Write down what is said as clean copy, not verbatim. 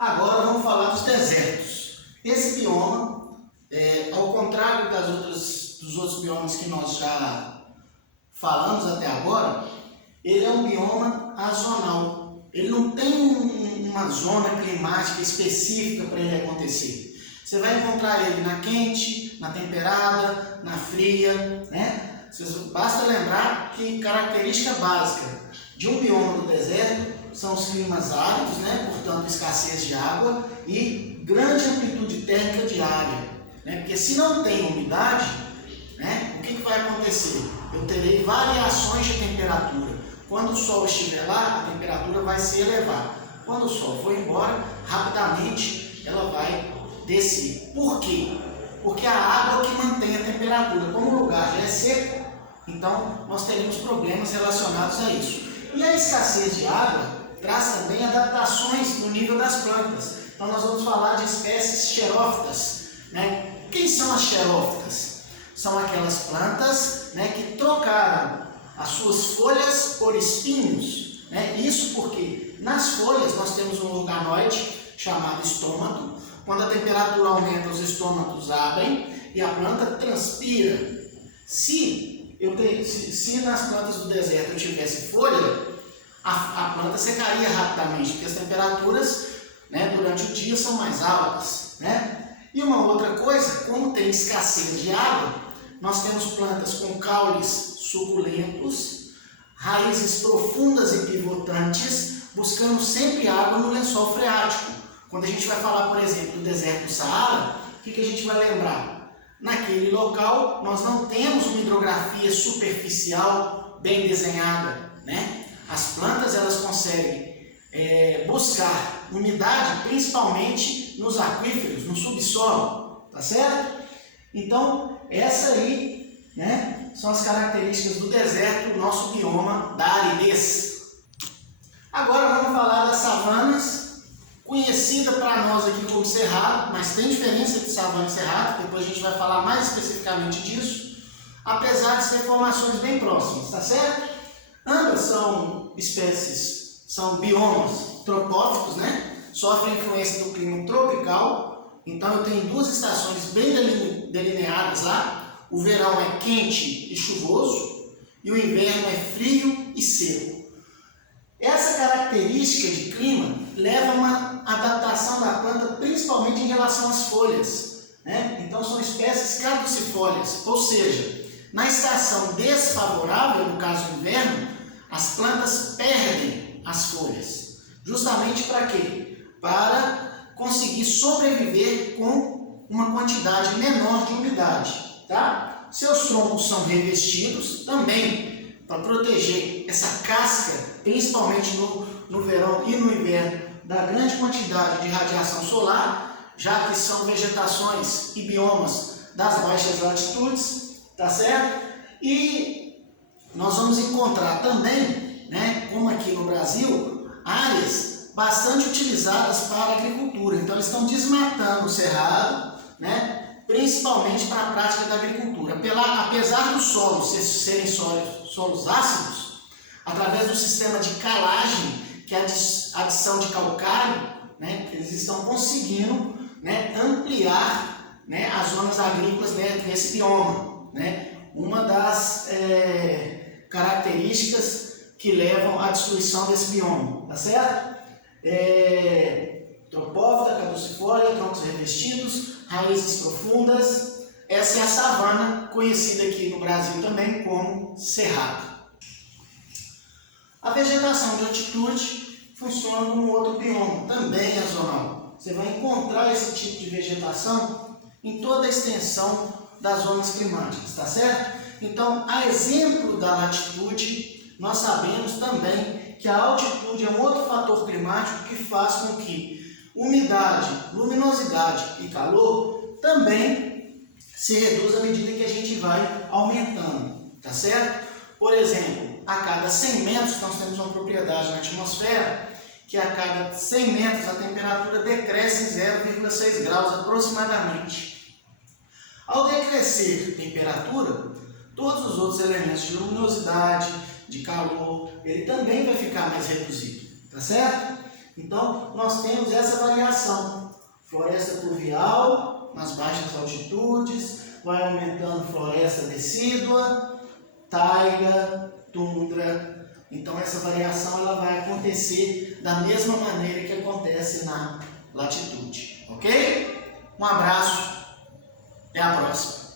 Agora vamos falar dos desertos. Esse bioma, ao contrário dos outros biomas que nós já falamos até agora, ele é um bioma azonal. Ele não tem uma zona climática específica para ele acontecer. Você vai encontrar ele na quente, na temperada, na fria, né? Basta lembrar que característica básica de um bioma do deserto são os climas áridos, né? Portanto, escassez de água e grande amplitude térmica diária, né? Porque se não tem umidade, né? O que vai acontecer? Eu terei variações de temperatura. Quando o sol estiver lá, a temperatura vai se elevar. Quando o sol for embora, rapidamente ela vai descer. Por quê? Porque a água que mantém a temperatura. Como o lugar já é seco, então nós teremos problemas relacionados a isso. E a escassez de água traz também adaptações no nível das plantas. Então nós vamos falar de espécies xerófitas, né? Quem são as xerófitas? São aquelas plantas, né, que trocaram as suas folhas por espinhos, né? Isso porque nas folhas nós temos um organoide chamado estômago. Quando a temperatura aumenta, os estômatos abrem e a planta transpira. Se nas plantas do deserto eu tivesse folha, a planta secaria rapidamente, porque as temperaturas, né, durante o dia são mais altas, né? E uma outra coisa, como tem escassez de água, nós temos plantas com caules suculentos, raízes profundas e pivotantes, buscando sempre água no lençol freático. Quando a gente vai falar, por exemplo, do deserto do Saara, o que a gente vai lembrar? Naquele local, nós não temos uma hidrografia superficial bem desenhada, né? As plantas, elas conseguem buscar umidade, principalmente nos aquíferos, no subsolo, tá certo? Então, essa aí, né, são as características do deserto, do nosso bioma da aridez. Agora vamos falar das savanas, conhecida para nós aqui como cerrado, mas tem diferença de savana e cerrado, depois a gente vai falar mais especificamente disso, apesar de ser formações bem próximas, tá certo? Ambas são espécies, são biomas tropóficos, né? Sofrem influência do clima tropical, então eu tenho duas estações bem delineadas lá. O verão é quente e chuvoso e o inverno é frio e seco. Essa característica de clima leva a uma adaptação da planta, principalmente em relação às folhas, né? Então são espécies caducifólias, ou seja, na estação desfavorável, no caso do inverno, as plantas perdem as folhas. Justamente para quê? Para conseguir sobreviver com uma quantidade menor de umidade, tá? Seus troncos são revestidos também para proteger essa casca, principalmente no verão e no inverno, da grande quantidade de radiação solar, já que são vegetações e biomas das baixas latitudes, tá certo? E nós vamos encontrar também, né, como aqui no Brasil, áreas bastante utilizadas para a agricultura. Então eles estão desmatando o cerrado, né, principalmente para a prática da agricultura. Apesar dos solos serem solos ácidos, através do sistema de calagem, que é a adição de calcário, né, eles estão conseguindo, né, ampliar, né, as zonas agrícolas dentro desse bioma, né? Uma das características que levam à destruição desse bioma, tá certo? Tropófita, caducifólia, troncos revestidos, raízes profundas. Essa é a savana, conhecida aqui no Brasil também como cerrado. A vegetação de altitude funciona como outro bioma, também azonal. Você vai encontrar esse tipo de vegetação em toda a extensão das zonas climáticas, tá certo? Então, a exemplo da latitude, nós sabemos também que a altitude é um outro fator climático que faz com que umidade, luminosidade e calor também se reduz à medida que a gente vai aumentando, tá certo? Por exemplo, a cada 100 metros nós temos uma propriedade na atmosfera que a cada 100 metros a temperatura decresce em 0,6 graus aproximadamente. Ao decrescer a temperatura, todos os outros elementos de luminosidade, de calor, ele também vai ficar mais reduzido, tá certo? Então, nós temos essa variação. Floresta pluvial nas baixas altitudes, vai aumentando floresta decídua, taiga, tundra. Então, essa variação ela vai acontecer da mesma maneira que acontece na latitude. Ok? Um abraço, até a próxima.